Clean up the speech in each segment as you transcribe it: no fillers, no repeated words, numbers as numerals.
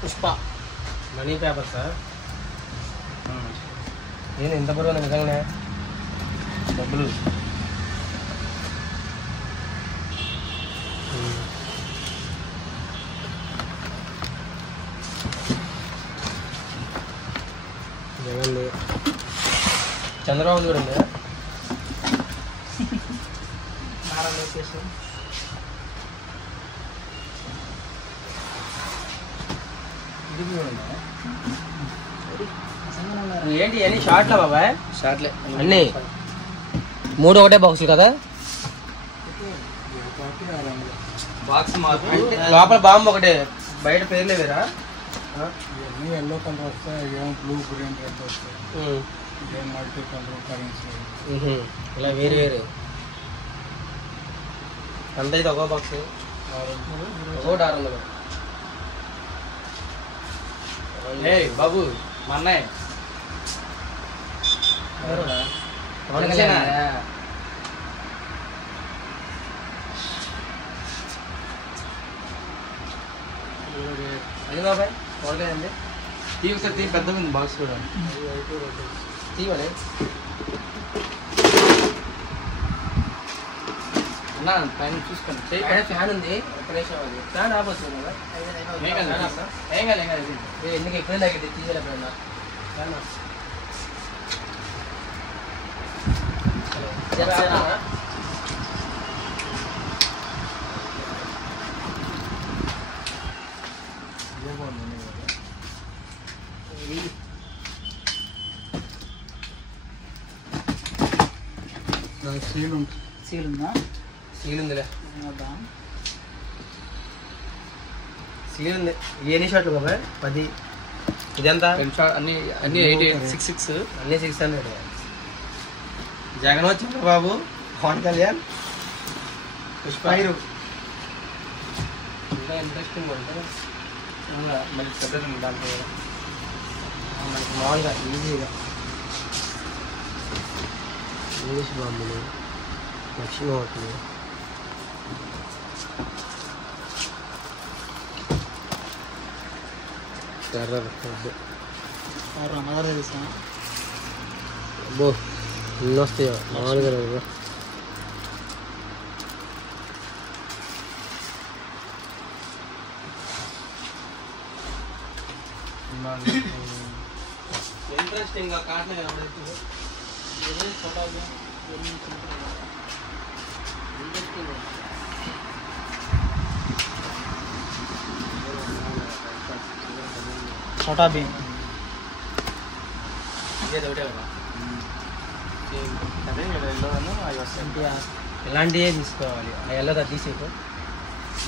Pushpa money paper sir. నేను ఎంత బరువు నిజంగానే డబ్బులు జగన్ చంద్రబాబు చూడండి. నారా లోకేష్ ఏంటి అన్ని షార్ట్లే బాబాయ్? షార్ట్లే అన్నీ 3 ఒకటే బాక్సులు కదా? బాక్స్ లోపల బాంబు ఒకటే, బయట పేర్లే వేరా? ఇవన్నీ ఎల్లో కలర్ వస్తాయి, ఏమో బ్లూ గ్రీన్ రెడ్ వస్తాయి, ఇదేం మల్టీ కలర్ కరెన్సీ ఇలా వేరు వేరు. అంత అయితే ఒక బాక్స్ ఒకటి 600. బాబు మా అన్నయ్య పవన్ కళ్యాణ్ అది బాబాయ్ పవన్ కళ్యాణ్ అండి. తీవి ఒకసారి తీవి, పెద్దగా ఉంది బాక్స్ కూడా. తీవని అన్నా పైన చూసుకోండి. ఫ్యాన్ ఉంది, ఒక్క నిమిషం. అది ఫ్యాన్ ఆఫ్ వస్తుంది కదా? ఏం కాదు ఎందుకు ఎక్కడ తగ్గింది తీసేలేకపోయినా ఫ్యాన్ ఆఫ్. సీల్ ఉందా? సీల్ ఉందిలే, సీల్ ఉంది. ఎన్ని షాట్లు బాబాయ్? 10. ఇదంతా అన్ని 866 అన్నీ 600. జగన్ వచ్చింది బాబు, పవన్ కళ్యాణ్, పుష్ప. ఇంకా ఇంట్రెస్టింగ్ ఉంటుంది మళ్ళీ పెద్దది దాంట్లో మనకి మామూలుగా ఈజీగా. ఇంగ్లీష్ బాంబులు, లక్ష్మీ హోటలు, అబ్బో ఎన్ని వస్తాయో మామూలుగా రావు. ఇంట్రెస్టింగ్ గా కాటనే छोटा भीम ఇలాంటివే తీసుకోవాలి. ఎల్లో తీసేకు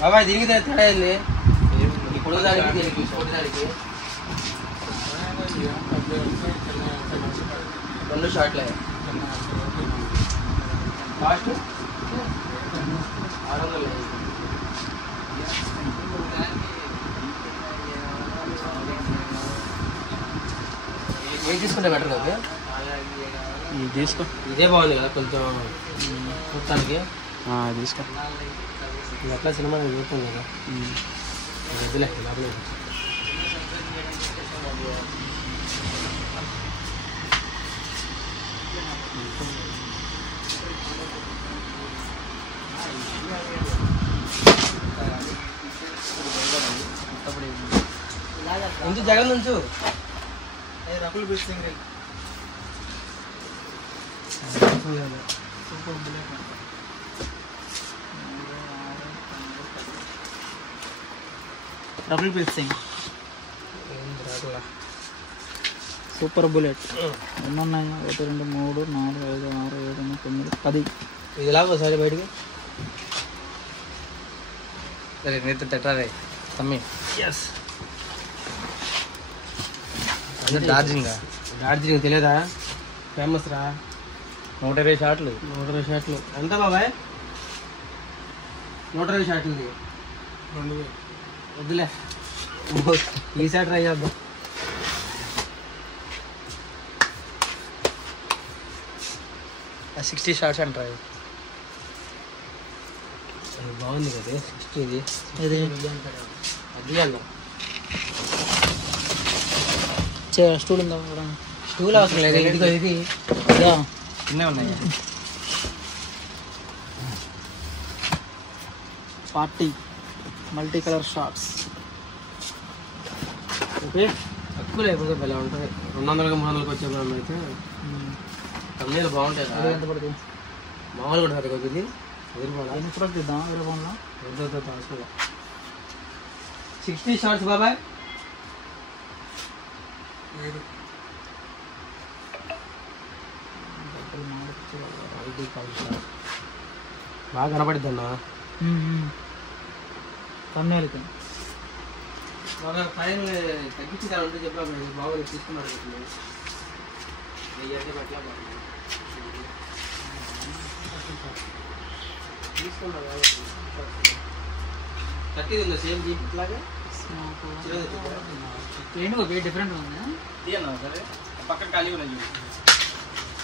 బాబాయ్. దీనికి తేడా అయింది ఇప్పుడు దానికి దీనికి దానికి 2 షార్ట్లే. కాస్ట్ 600. ఏది తీసుకుంటే బెటర్ కదా? ఇది తీసుకో. ఇదే బాగుంది కదా కొంచెం చూడటానికి. తీసుకో. ఎట్లా సినిమా చూస్తాం కదా, వద్దులే లోపలే. ఉంచు జగన్ ఉంచు. Rakul Preet Singh Rakul Preet Singh super bullet. ఎన్ని ఉన్నాయి? 1 2 3 4 5 6 7 8 9 10. ఇది లాగా ఒకసారి బయటికి. సరే నీతో టెట్రారే తమ్మి. ఎస్. డార్జిలింగ్ తెలియదా? ఫేమస్ రా. 120 షాట్లు. 120 షాట్లు ఎంత బాబాయ్? 120 షాట్లది 2000. వద్దులే, ఈసారి ట్రై చేద్దాం. 60 షార్ట్స్ అంటారు. అది బాగుంది కదా 60 ఇది. ఇది అది అన్న స్టూల్ ఉందా? స్టూల్ అవసరం లేదు, ఇదిగో ఇది ఇదా చిన్న ఉన్నాయి. 40 మల్టీ కలర్ షార్ట్స్. ఓకే తక్కువ లేకపోతే భలే ఉంటుంది. 200కి 300కి వచ్చే మనం అయితే తమ్ముళ్ళు బాగుంటాయి. ఎంత పడుతుంది? మామూలు కూడా అది కొద్దిది ఎదురుకోవాలి. ఎన్ని ఫోటోలు తీద్దాం వేరే ఫోన్లో? 60 షార్ట్స్ బాబాయ్. బాగా కనపడుద్ది అన్న. కన్నెలకి బాగా ఫైన్ తగ్గించి ఉంటే చెప్పాలి. బాగా తీసుకున్నారు తగ్గింది ఉందా సేమ్ జీప్ ఇట్లాగే ఏంటి ఒక డిఫరెంట్ ఉంది. సరే పక్కన ఖాళీ ఉన్నాయి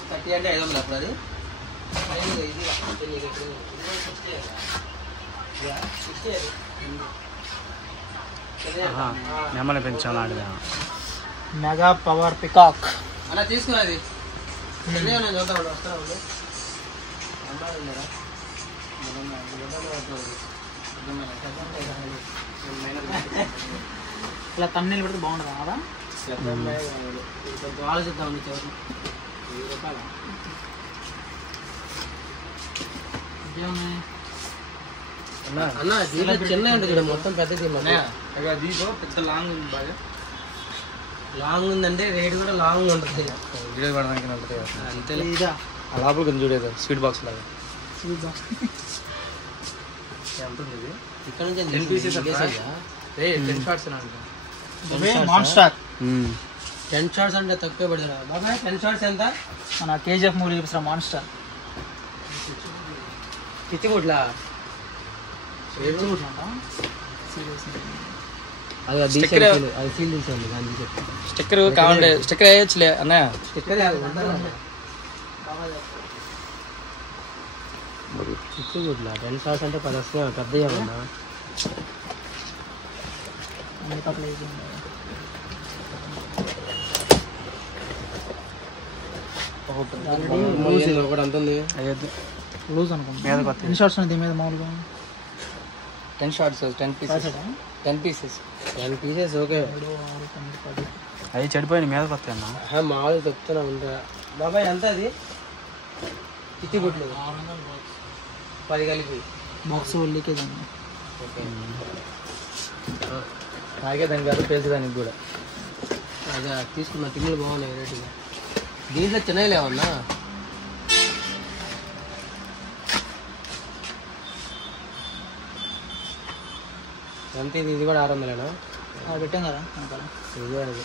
30 అంటే 500 అప్పుడు అది నెమ్మది పెంచాలి. మెగా పవర్ పికాక్ అలా తీసుకున్నది నేను చూద్దాం వస్తాను. ఇలా తమ్ముళ్ళు పెడితే బాగుంటుంది కదా. కొంచెం ఆలోచిద్దాం. చివరి 1000 రూపాయలు ఇంకేమున్నాయి అన్న దీంట్లో చిన్న ఉంటుంది చూడ, మొత్తం పెద్దది దీంట్లో పెద్ద లాంగ్ ఉంది. బాగా లాంగ్ ఉందంటే రేట్ కూడా లాంగ్ ఉంటుంది. వీడియో పడడానికి ఉంటుంది అంతే. ఇదా ఆ లోపల కొంచెం చూడేది స్వీట్ బాక్స్ లాగా. స్వీట్ బాక్స్ ఎంత ఉంది ఇది? ఇక్కడ నుంచి 10 pieces 10 షార్ట్స్ మాన్స్టర్ 10 షార్ట్స్ అంటే తక్కువ పడతారా బాబాయ్? 10 షార్ట్స్ ఎంత? మన కేజీఎఫ్ మూవీ చూపిస్తున్న మాన్స్టర్ పిచ్చిగుట్లా అది సీల్ తీసుకోండి. దానికి చెప్పి స్టిక్కర్ కావాలంటే స్టిక్కర్ వేయచ్చులే అన్నయ్య. స్టిక్కర్ పిచ్చిగుట్లా 10 షార్ట్స్ అంటే 10 వస్తాయి. పెద్ద ఏమన్నా ఒకటి అంత ఉంది. లూజ్ అనుకుంటా. ఎన్ని షార్ట్స్ ఉన్నాయి దీని మీద మామూలుగా? 10 shorts 10 pieces 10 pieces 10 pieces. Okay అవి చెడిపోయిన మీద వస్తాయి అన్న. మామూలు చెప్తున్నా ఉంటా బాబాయ్. ఎంత అది పిచ్చిగుట్లు? 10 కలిపి బాక్స్ లీకేజ్ అండి. ఓకే తాగేదానికి కాదు, పేల్చేదానికి కూడా. అదే తీసుకున్నా. తిండి బాగున్నాయి రేటుగా. దీంట్లో చిన్నవి లేవన్నా? ఎంత ఇది? ఇది కూడా 600 పెట్టాం కదా. ఇది అది.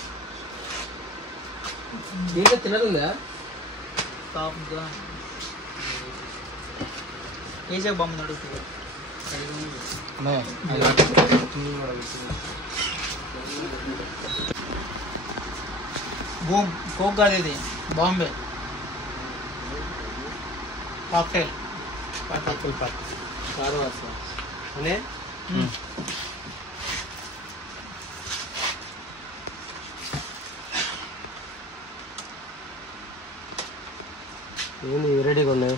దీంట్లో చిన్నది ఉందా? కేజీఎఫ్ బాగుంది అడుగుతుంది. బూమ్ కోక్ కాదు ఇది, బాంబే కాక్టైల్. అనే ఏంది రెడీగా ఉన్నాయి?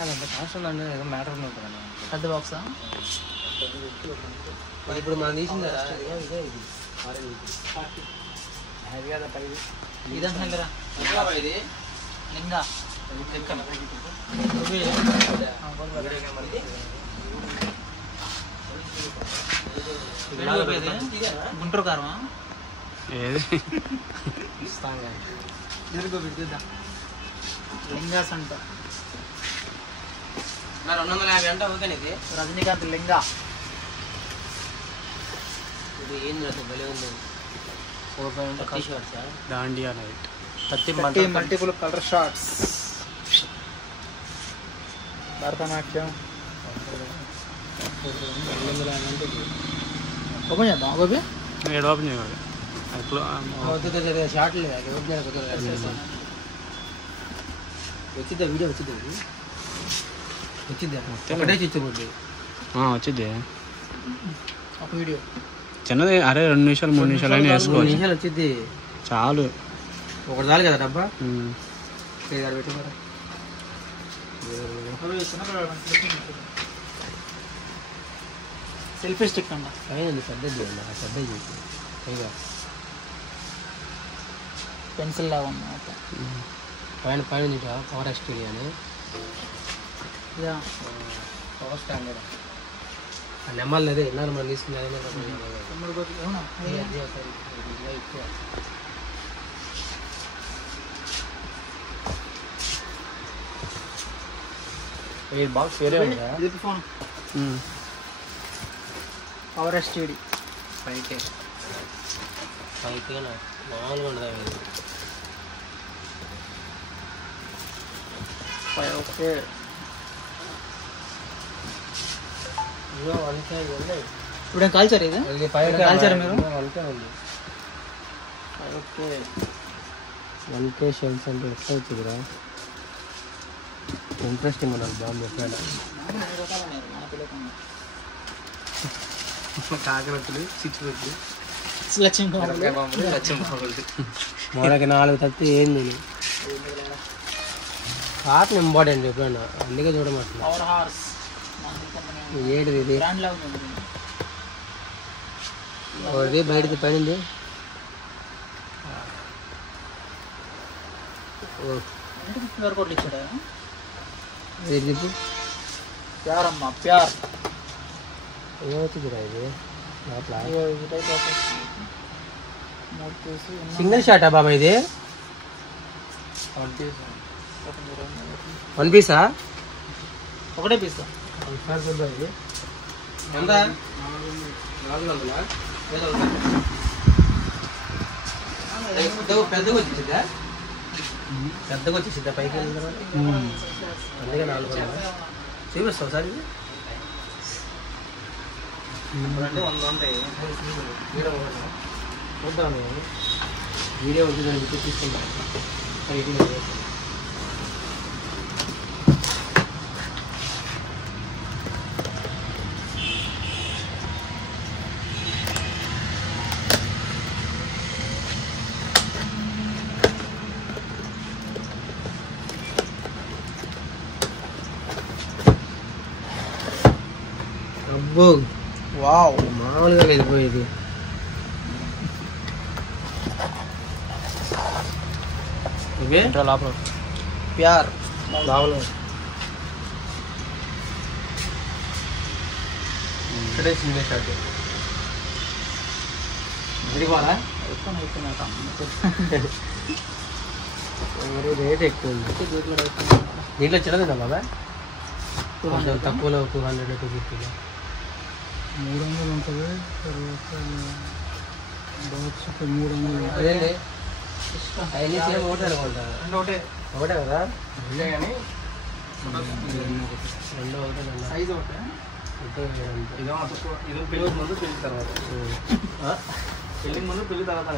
అదంతా కాన్స్టల్ అంటే ఏదో మ్యాటర్ ఉంటుంది. పెద్ద బాక్సా? ఇప్పుడు మనం తీసిందా? ఇదంటున్నాం కదా ఇది లింగా గుంటూరు కారమా? లింగాస్ అంట 250 అంటే ఓకే. ఇది రజనీకాంత్ లింగా. ఇది ఏం లేదు, భలే ఉంది. 4 shorts dandiya night 30 multiple colour shorts. Bharatanatyam open చేద్దాం. గోపి ఏడు ఓపెన్ చేయాలి. షార్ట్లు వచ్చిద్దా వీడియో వచ్చిద్దా ఒకటే చిచ్చుబుడ్డి వచ్చింది ఒక వీడియో చిన్నది. అరే 2 నిమిషాలు 3 నిమిషాలు అయినా 3 వేసుకోవచ్చు. నిమిషాలు వచ్చిద్ది. చాలు. ఒకటి చాలు కదా డబ్బా. సెల్ఫీ స్టిక్ అన్న పైన పెద్దది పెద్దది చేసి పైగా పెన్సిల్ లాగా ఉన్నమాట. పైన పైన పవర్ ఎక్స్టీరియా అని పవర్ స్టాండ్ ఆ నెమ్మలు అదే ఎన్నారు మనం తీసుకున్నది. బాక్స్ వేరే ఉందా? ఇది ఫోన్ పవర్ ఎస్టీడీ పైకే మామూలుగా ఉండదు. ఓకే ఇప్పుడు ఏం కాల్చారు ఇది కాల్చారు మీరు? ఓకే 1K షెల్స్ అంటే ఎట్లా వచ్చిందిరా? ఇంట్రెస్టింగ్ ఉన్నాను బాగుంది. ఎప్పుడైనా కాకరొత్తులు చిచ్చుపెట్లు మనకి 4 తప్పితే ఏంది కాటన్ ఇంపార్టెంట్ ఎప్పుడైనా, అందుకే చూడమంటున్నా. ఏంటిది ఇది? ఇది బయటది పడింది. QR కోడ్ ఇచ్చాడా? ఏది ప్యార్ అమ్మా ప్యార్. ఏమవుతుందిరా ఇది? సింగిల్ సింగిల్ షాటా బాబా ఇది? 1 పీసా? ఒకటే పీస్. ఎంత? 400. పెద్దగా వచ్చేసిద్దా? పెద్దగా వచ్చేసిద్దా పైకి వెళ్ళిన తర్వాత? అందుకే 400 చూపిస్తావు సార్. ఇది చూద్దాం. వీడియో వచ్చిందని చెప్పి తీసుకుంటాం. పైకి అబ్బో వావ్ మామూలుగా వెళ్ళిపోయేది. ఇవే లోపల ప్యార్ బావులు ఇక్కడే సింగిల్ షాట్. విడిపోరా? రేట్ ఎక్కువ ఉంది. దీంట్లో చిన్నదిందా బాబా? కొంచెం తక్కువలో 200 250 300 ఉంటుంది. బాక్స్ 300. అదేంటి అవన్నీ సేమ్ ఒకటే అనుకుంటా. ఒకటే కదా? రెండో ఒకటే సైజ్ ఒకటే. పెళ్లి ముందు పెళ్లి తర్వాత పెళ్లి ముందు పెళ్లి తర్వాత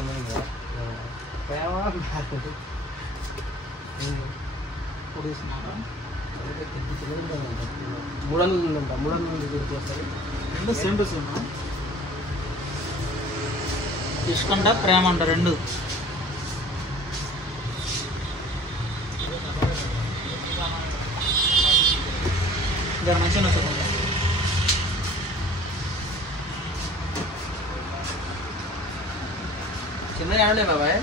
300 ఉందంట. 300 వస్తాయి. రెండు సేమ్ టు సేమ్. ఇష్టంట ప్రేమ అంట రెండు. ఇక్కడ మంచిగా వస్తుంది. చిన్నగా ఏమన్నా బాబాయ్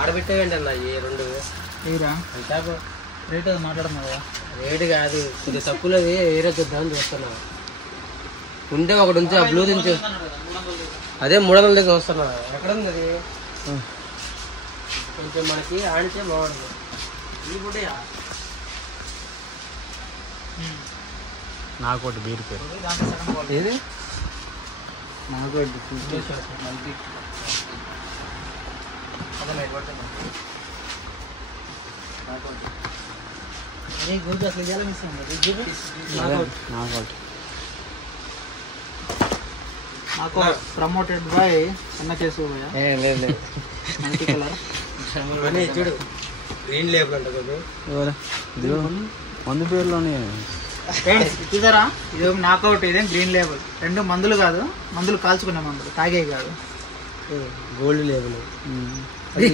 ఆడబెట్టేయండి అన్న ఈ 2 ఏరా అంటే రేట్ అది మాట్లాడుతున్నావు కదా? రేటు కాదు కొద్దిగా తక్కువలో వేరే చూద్దామని చూస్తున్నా. ఉంటే ఒకటి ఉంచి ఆ బ్లూ నుంచి అదే 300 దగ్గర చూస్తున్నా. ఎక్కడ ఉంది అది? కొంచెం మనకి ఆడితే బాగుంటుంది. ఈ కూడా నాకు ఒకటి బీర్ పేరు. ఏది నాకు ప్రమోటెడ్ బై చిన్న కేసు లేదు మల్టీ కలర్ చూడు గ్రీన్ లేబుల్ అంట కదా. మందు పేరులోనే చూసారా, ఇది నాకౌట్, ఇదేం గ్రీన్ లేబుల్. రెండు మందులు కాదు, మందులు కాల్చుకునే మందులు, తాగే కాదు. Gold label.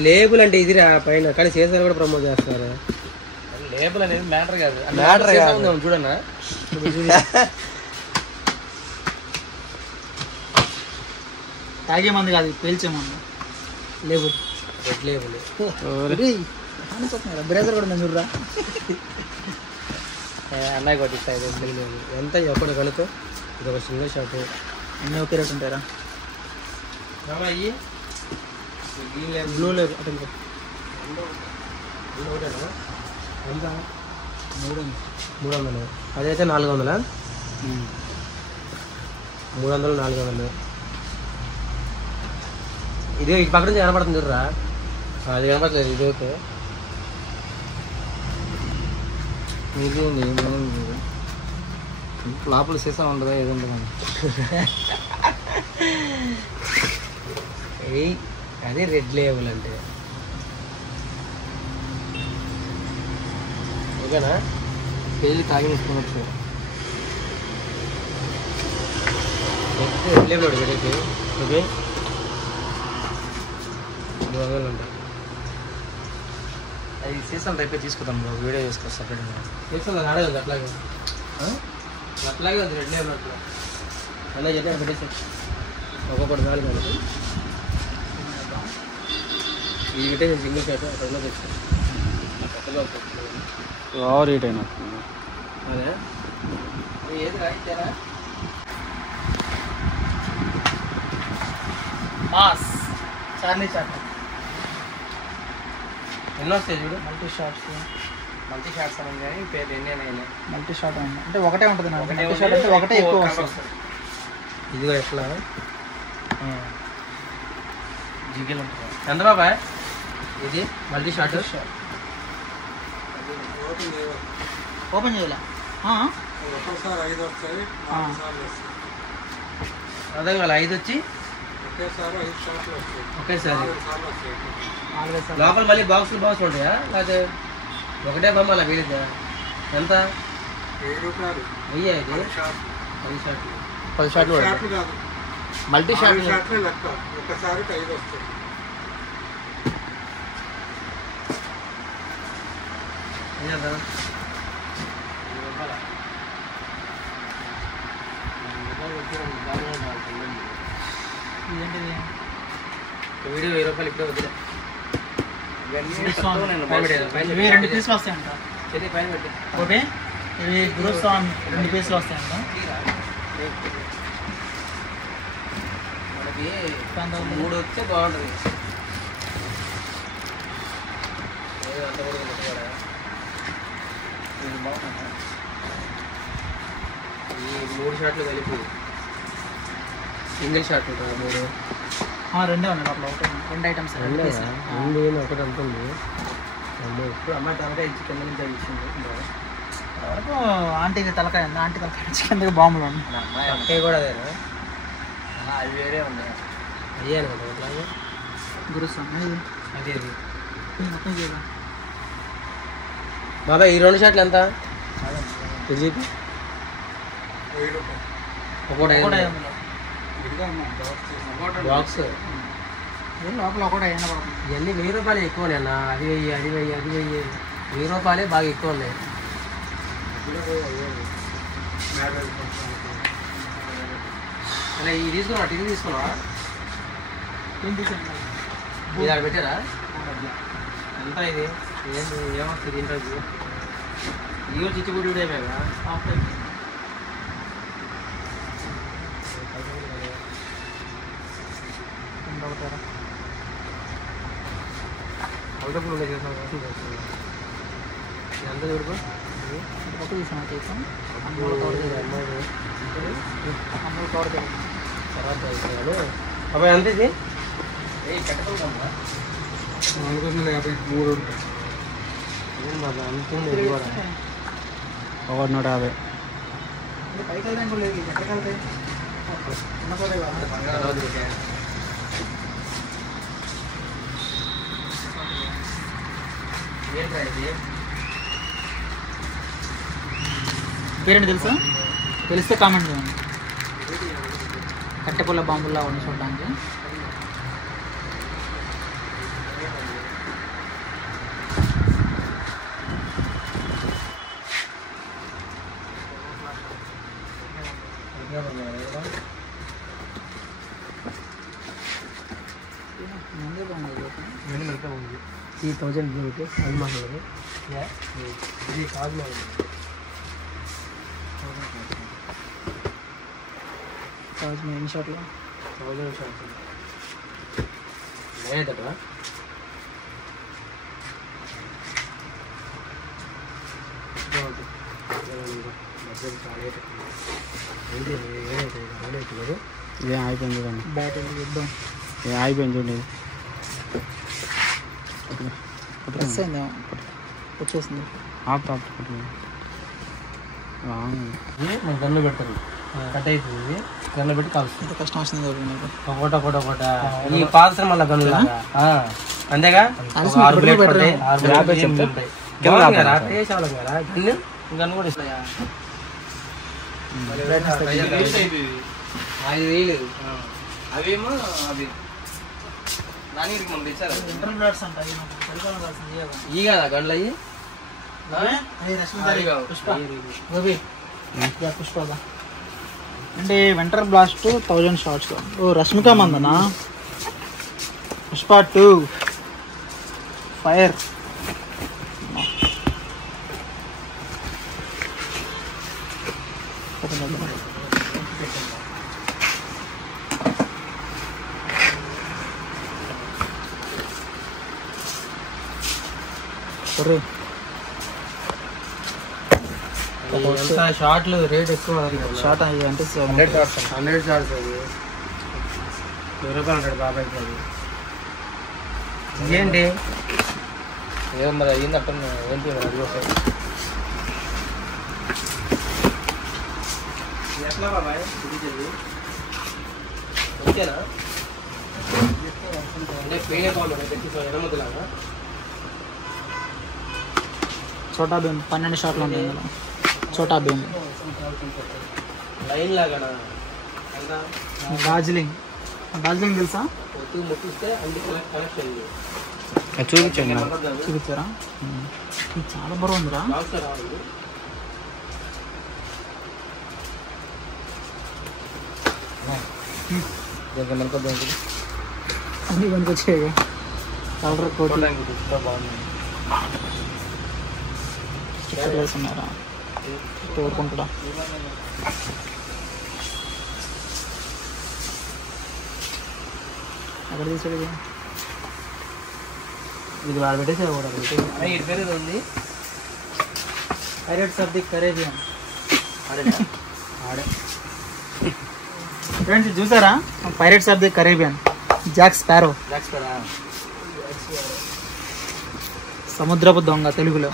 లేబుల్ అంటే ఇది పైన, కానీ సీసాలు కూడా ప్రమోట్ చేస్తారు. లేబుల్ అనేది మ్యాటర్ కాదు, మ్యాటర్ కాదు. చూడన్నా తాగే మందు కాదు, పేల్చే మందు. Label, red label. బ్రేజర్ కూడా నేను చూడరా. అన్నయ్య కొట్టిస్తాయి రెడ్ లేబుల్. ఎంత ఒకటి కనుక ఇది ఒక సింగిల్ షాట్. అన్నీ ఒకే రేట్ ఉంటారా? అయ్యి గ్రీన్ లేబుల్, బ్లూ లేబుల్ అటు ఎంత? 300. అదైతే 400. 300, 400. ఇది ఇటు పక్క నుంచి కనపడుతుంది చూడరా, అది కనపడలేదు. ఇది ఓకే. ఇది లోపల సీసా ఉండదా, ఏది ఉండదండి. అదే రెడ్ లేబుల్ అంటే. ఓకేనా? పేలి తాగి ముట్టుకోవచ్చు. రెడ్ లేబుల్ ఒకటి పెట్టేసి. ఓకే, 300 ఉంటాయి. అది సీసాలు రేపే తీసుకుంటాం బ్రో, వీడియో చేసుకోవచ్చు సపరేట్గా. తీసుకుందా? ఆడే ఉంది అట్లాగే, అట్లాగే ఉంది రెడ్ లేబుల్ అట్లా. అలా చెప్పి పెట్టేసి ఒక్కొక్కటి 400. ఇది పెట్టేసి సింగిల్ షాట్ అట్లా తెచ్చాను. రేట్ అయినా అదే ఏది రాయిస్తారా? మాస్ చార్లీ చాట్ ఎన్నో వస్తాయి చూడు. Multi shots. మల్టీ షాట్స్ అని కానీ పేరు ఎన్ని అయినా మల్టీ షాట్ అంటే ఒకటే ఉంటుంది నాకు. మల్టీ షాట్ అంటే ఒకటే ఎక్కువ వస్తుంది. ఇది కూడా ఎట్లా జిగేలు ఉంటుంది. ఎంత బాబాయ్ ఇది మల్టీ షాట్? ఓపెన్ చేయాలి. ఒక్కోసారి 5 వస్తాయి, 4 సార్లు వస్తాయి. అదే వాళ్ళ 5 వచ్చి ఒకేసారి 5 షాట్లు వస్తాయి. ఒకేసారి 4 సార్లు వస్తాయి. లోపల మళ్ళీ బాక్స్ ఉంటాయా, లేకపోతే ఒకటే బొమ్మ అలా వీడిద్దా? ఎంత? 1000 రూపాయలు. వెయ్యి ఇది 10 షాట్లు. 10 షాట్లు. 10 షాట్లు షాట్లు కాదు, మల్టీ షాట్. 6 షాట్లే లెక్క. ఒకసారి 5 వస్తాయి. ఏం చేద్దాం? ఏంటిది? వీడియో 1000 రూపాయలు ఇప్పుడే వద్దులే. ఇవి 2 పీసులు వస్తాయంట. చెల్లి పైన పెట్టి ఓకే, ఇవి గురుస్వామి 2 పీసులు వస్తాయంట. మనకి 3 వస్తే బాగుంటుంది. అంత కూడా ముట్టుకోడా? ఈ 3 షాట్లు కలిపి సింగిల్ షాట్ ఉంటుంది. 3 రెండే ఉన్నాయి లోపల. ఒకటి 2 ఐటమ్స్. ఒకటి ఉంటుంది. ఇప్పుడు అమ్మాయి తలకాయ ఇచ్చి కింద నుంచి ఇచ్చింది. వరకు ఆంటీకి తలకాయ ఉంది. ఆంటీ తలకాయ ఇచ్చి కిందకి బాంబులు ఉన్నాయి. అమ్మాయి అక్కయ్య కూడా అదేనా? అవి వేరే ఉన్నాయి. అయ్యే అనుకుంటా ఇట్లాగే. గురుస్వామి ఇది అది మొత్తం చేయాలి. బాబాయ్ ఈ 2 షాట్లు ఎంత? ఇది 1000 రూపాయలు. ఒకటి ఒకటి 500. 500. విడిగా బాక్స్ లోపల ఒకటి 500 పడుతుంది. ఇవన్నీ 1000 రూపాయలు ఎక్కువనే అన్న. అది 1000, 1000 రూపాయలే బాగా ఎక్కువ ఉన్నాయి. అలా ఇది తీసుకున్నావా? టిఫిన్ తీసుకున్నావా? ఏం తీసాను? ఇది అక్కడ పెట్టారా? ఎంత ఇది? ఏమొస్తుంది దీంట్లో? ఇవి చిచ్చుబుడ్డి కూడా కదా. అవుటప్పుడు ఉండే చేసాను. ఎంత చూడుకో ఒక తీసాను. తీసాం అమ్మూల కవర్ చేయాలి. అమ్మూల కవర్ చేయాలి. తర్వాత ఇస్తాను. అబ్బాయి ఎంత ఇది? కట్టుకుంటామా? 453 ఉంటాయి. ఏం బాబా అంత ఉంది ఇది కూడా. 150. పైకి వెళ్దాం కూడా లేదు. ఎక్కడికి వెళ్తాయి? ఉన్నపోతే పేరేంటి తెలుసా? తెలిస్తే కామెంట్ చేయండి. కట్టెపుల్ల బాంబుల్లా ఉంది చూడడానికి. ఈ 1000 బ్లూకి అది మాట్లాడదు ఇది కాదు ఎన్ని షాట్లు? 1000 షాట్స్ లేదట. ఇదేం అయిపోయింది చూడండి. బ్యాట్ ఇద్దాం. ఏం అయిపోయింది చూడండి. ప్రెస్ అయిందేమో, వచ్చేసింది. గన్ను పెడతారు, కట్ అవుతుంది. గన్ను పెట్టి కాల్స్తుంది. ఎంత కష్టం వస్తుంది ఒకట ఈ పాత్ర మళ్ళీ గన్ను అంతేగా. 6 ప్లేట్ ఉంటాయి, 6 ఉంటాయి. గన్ను కూడా ఇస్తాయి. 5000 అవేమో అవి నానికి మనం తెచ్చారు. ఈ కదా గండ్లు అయ్యి పుష్ప అంటే వింటర్ బ్లాస్ట్ 1000 షాట్స్. ఓ రష్మిక మందనా? పుష్ప 2 ఫైర్. షార్ట్లు రేట్ ఎక్కువ. షార్ట్ అంటే 100 షార్ట్స్ అది 10 రూపాయలు ఉంటాడు బాబాయ్. అది ఏంటి ఏదో మరి అయ్యింది అక్కడ ఏంటి మరి అది ఒకసారి ఎట్లా బాబాయ్ చూపించేది ఓకేనా? అంటే పెయిన్ అకౌంట్ తెచ్చి ఎనమతులాగా చోటా భీమ్ 12 షాట్లు ఉంటాయి ఇందులో. చోటా భీమ్ లైన్ లాగా డార్జిలింగ్ తెలుసా? ముట్టిస్తే అన్ని కనెక్షన్ చూపించండి. చూపించారా? ఇది చాలా బరువు ఉందిరా. అన్ని కొనుకొచ్చాయి. కలర్ కోట్ స్టిక్కర్లు వేస్తున్నారా? కోరుకుంటాడా? అక్కడ తీసాడు. ఇది వాడు పెట్టేసి ఇటు పేరు ఉంది పైరేట్స్ ఆఫ్ ది కరేబియన్. ఆడే ఫ్రెండ్స్ చూసారా? Pirates of the Caribbean Jack sparrow. సముద్రపు దొంగ తెలుగులో.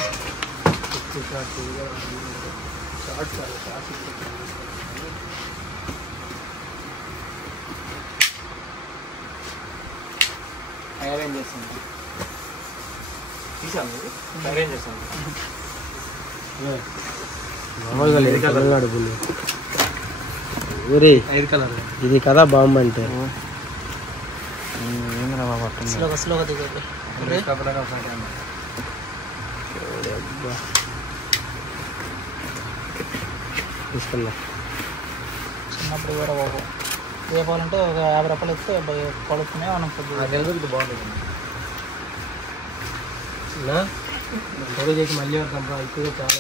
తమిళనాడు బుల్లి ఊరి ఇది కదా బాంబు అంటే. స్లోగా దిగండి. తీసుకున్నా చిన్నప్పుడు కూడా బాబు ఏ పోవాలంటే ఒక 50 రూపాయలు ఇస్తే పడుతున్నాయి. మనం ఇది బాగుంటుంది ఫోటో చేసి మళ్ళీ వద్దాం ఇప్పుడు చాలా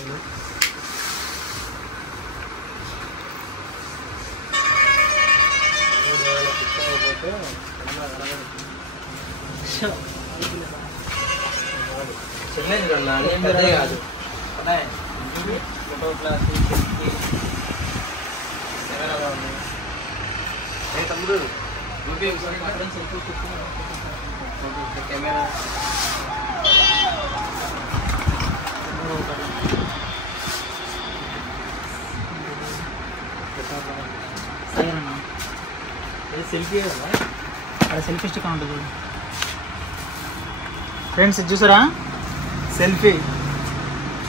చిన్నది కాదు. ఫోటో క్లాస్ తమ్ముడు కెమెరా సెల్ఫీ కదా, అక్కడ సెల్ఫీ స్టిక్ ఉంటుంది. ఫ్రెండ్స్ చూసారా? సెల్ఫీ,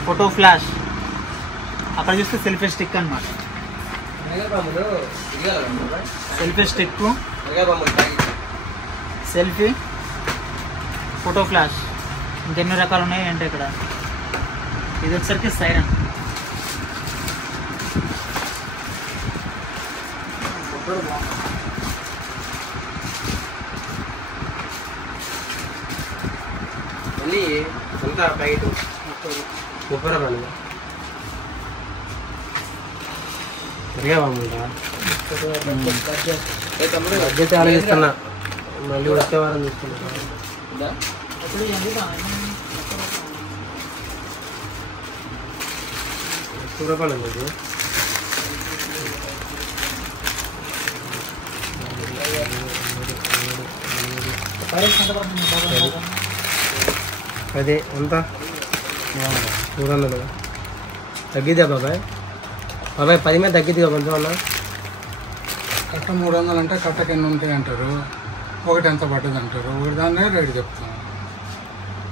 ఫోటో ఫ్లాష్, అక్కడ చూస్తే సెల్ఫీ స్టిక్ అనమాట. Selfie stick, selfie, photo flash, ఇంకెన్ని రకాలు ఉన్నాయి అంటే ఇక్కడ. ఇది వచ్చరికి సైరన్. మళ్ళీ ఎంత ప్యాకెట్ 30 రూపాయలు బడ్జెట్ ఆలోచిస్తున్నా. మళ్ళీ వచ్చే వారం తీసుకుంటా. 30 రూపాయలు అండి. అదే ఎంత 300 తగ్గిద్దా బాబాయ్? బాబాయ్ 10 మీద తగ్గిద్దిగా కొంచెం అన్న. కట్ట 300 అంటే కట్టకి ఎన్ని ఉంటాయి అంటారు, ఒకటి ఎంత పడ్డది అంటారు, ఒకటి దాన్నే రేటు చెప్తాం.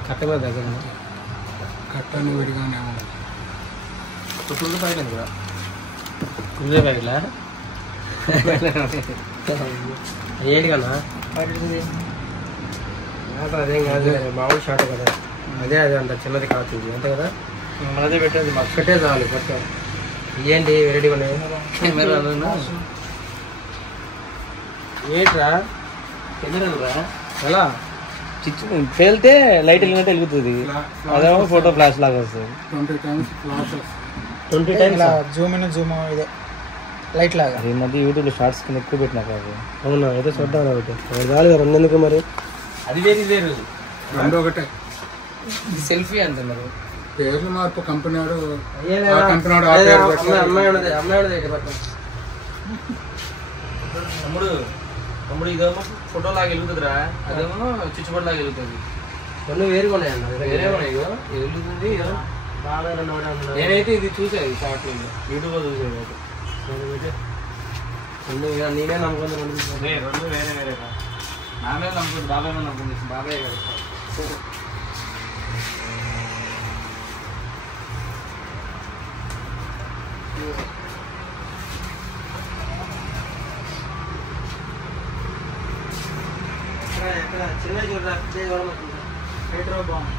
కట్ట మీద దగ్గర కట్టని విడిగానే ఉండదు. కుళ్ళు ప్యాకెట్ కూడా కుళ్ళే ప్యాకెట్లా ఏంటి కన్నా? అదేం కాదు, మామూలు షార్ట్ కదా. అదే అంత చిన్నది కాదు ఇది, అంతే కదా. అదే పెట్టేది మాకు పెట్టే చాలు. కొత్త ఏంటి వెరైటీగా ఉన్నాయి ఏంట్రా? కెమెరా ఎలా పేలితే లైట్ వెళ్ళినట్టు వెలుగుతుంది, అదేమో ఫోటో ఫ్లాష్ లాగా వస్తుంది. 20 times flashes. 20 times Zoom in Zoom ఇదే లైట్ లాగా. ఈ మధ్య యూట్యూబ్లో షార్ట్స్ కింద ఎక్కువ పెట్టినా కాదు. అవునా? అయితే చూద్దాం ఒకటి చాలు. రెండెందుకు మరి? అది వేరు వేరు, రెండు ఒకటే. సెల్ఫీ అంటున్నారు. పేర్లు మార్పు కంపెనీ వాడు తమ్ముడు ఇదేమో ఫోటో లాగా వెలుగుతుందిరా, అదేమో చిచ్చుబడి లాగా వెలుగుతుంది. కొన్ని వేరుగా ఉన్నాయన్న. వేరే ఉన్నాయి, వెలుగుతుంది. నేనైతే ఇది చూసాను షార్ట్ యూట్యూబ్లో చూసాను. నేనే నమ్ముకుంది రెండు వేరే వేరే నా మీద నమ్ముకుంది, బాబాయ్ మీద నమ్ముకుంది. బాబాయ్ గారు చిన్న చూడరా, పెట్రోల్ బాంబ్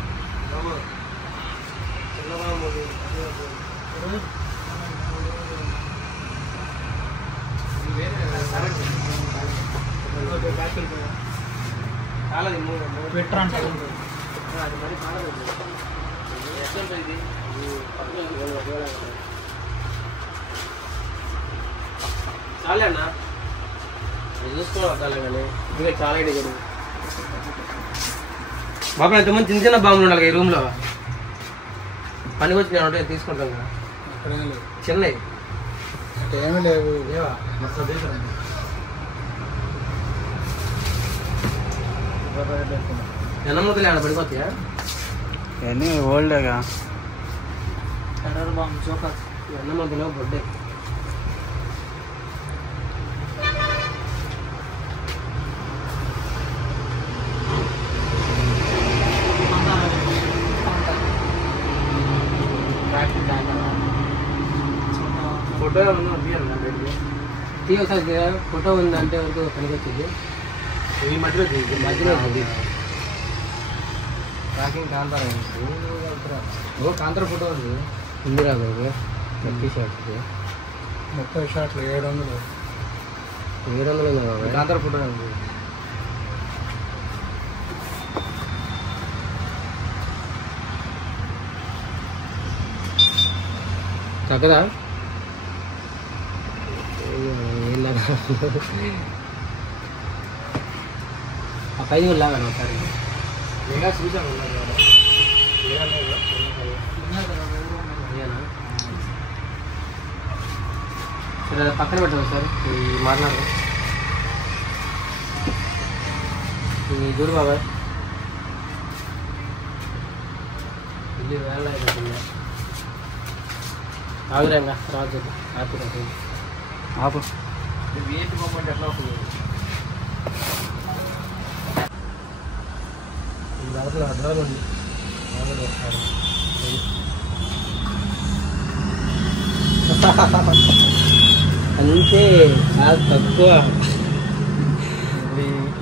చాలే అన్న, చూసుకోవాలి చాలే. కానీ ఇంకా చాలా ఐడియా కదా బాబు. ఎంతమంది చిన్న చిన్న బాంబులు ఉండాలి ఈ రూమ్లో. పనికి వచ్చి నేను ఉంటే తీసుకుంటాం కదా. అక్కడేం లేవు, చిన్నవి అక్కడ ఏమీ లేవు. ఎన్నమ్మతులు ఏమైనా పడిపోతాయా? ఇవన్నీ ఓల్డ్గా. Petrol bomb joker. ఎన్నమ్మతులు బొడ్డే. ఫోటో తీ ఒకసారి. ఫోటో ఉందంటే వరకు పనికి వచ్చింది. ఈ మధ్యలో మధ్యలో ట్రాకింగ్ కాంతారా కాంతార ఫోటో ఉంది. ఇందిరా బాబు 30 షార్ట్స్ 30 షాట్లు 700. 700 ఉందా బాబు? కాంతార ఫోటో ఉంది. తగ్గదా? ఆ పైన కూడా లాగాను ఒకసారి. ఇంకా చూసాను. సరే పక్కన పెట్టండి సార్. మాట్లాడదాం. చూడు బాబాయ్, ఇది వేళ అయిపోతుంది. ఆగురేంగా రాజు హ్యాపీ ఆపు. వేట్ మూమెంట్ ఎట్లా అవుతుంది? ఈ దాంట్లో అడ్రాలు ఉంది. అంతే చాలా తక్కువ.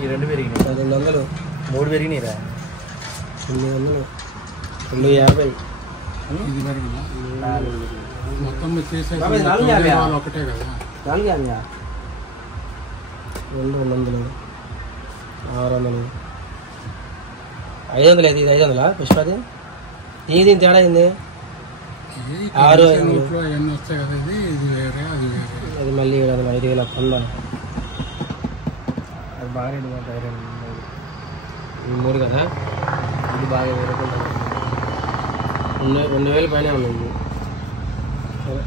ఈ 2 పెరిగినాయి. 1100, 3 పెరిగినాయిరా. 900, 250. ఇది పెరిగిందా? మొత్తం మీరు చేసేసి బాబాయ్, 450. వాళ్ళు ఒకటే కదా. 450, 200, 600, 500. ఇది 500 పుష్పది. దీని తేడా అయింది. ఇది 600. ఇంట్లో అవన్నీ వస్తాయి కదా. ఇది వేరే, అది వేరే. అది మళ్ళీ 700, 5,000 పొందాలి. అది బాగానే ఈ 3 కదా. ఇది బాగా వేరే 2,000 పైన ఉంది. సరే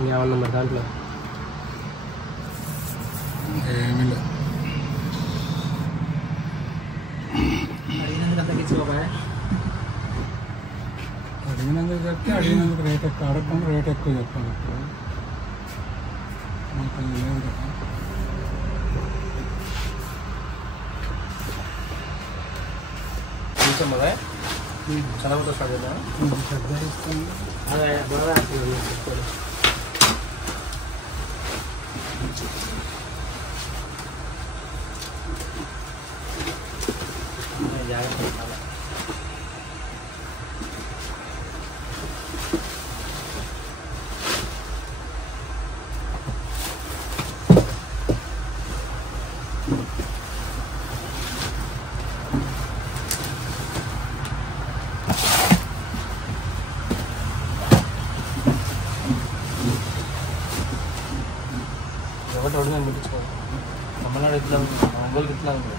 ఇంకేమన్నా మరి దాంట్లో ఏమీ లేదు. అడిగినందుకు అంత ఇచ్చి బాబాయ్. అడిగినందుకు చెప్తే అడిగినందుకు రేట్ ఎక్కువ, అడగకుండా రేట్ ఎక్కువ చెప్పాలి. ఇప్పుడు మాకు అది లేదు కదా. కొంచెం అదే చదవతో చదివా ఇది పెద్ద ఇస్తుంది. అదే బాగా జాగ్రత్త. ఒకటి నేను ముట్టించుకోవాలి. తమిళనాడు ఇట్లా ఉంది, ఒంగోలుకి ఇట్లా ఉంది.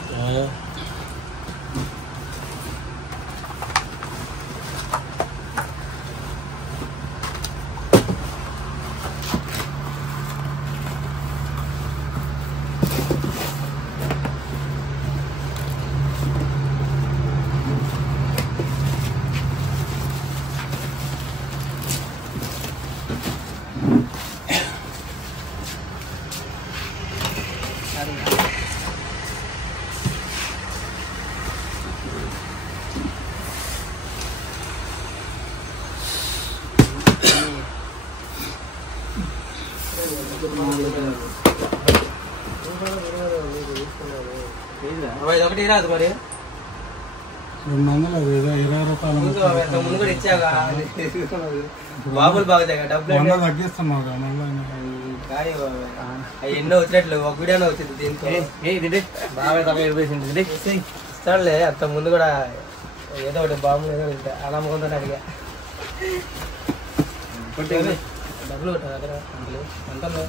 ఒకటి రాదు మరి 200 అది ఏదో 20 రూపాయలు ముందు కూడా ఇచ్చాగా బాబులు బాగుతాయి డబ్బులు 100 తగ్గిస్తున్నావు కదా మళ్ళీ. కానీ అవి ఎన్నో వచ్చినట్లు ఒక వీడియోనే వచ్చింది దీంతో. బాగా తగ్గ ఇస్తాడులే. అంత ముందు కూడా ఏదో ఒకటి బాబులు ఏదో వెళ్తా అలా అమ్మకుందా అడిగా. డబ్బులు కొట్టా దగ్గర అంతలో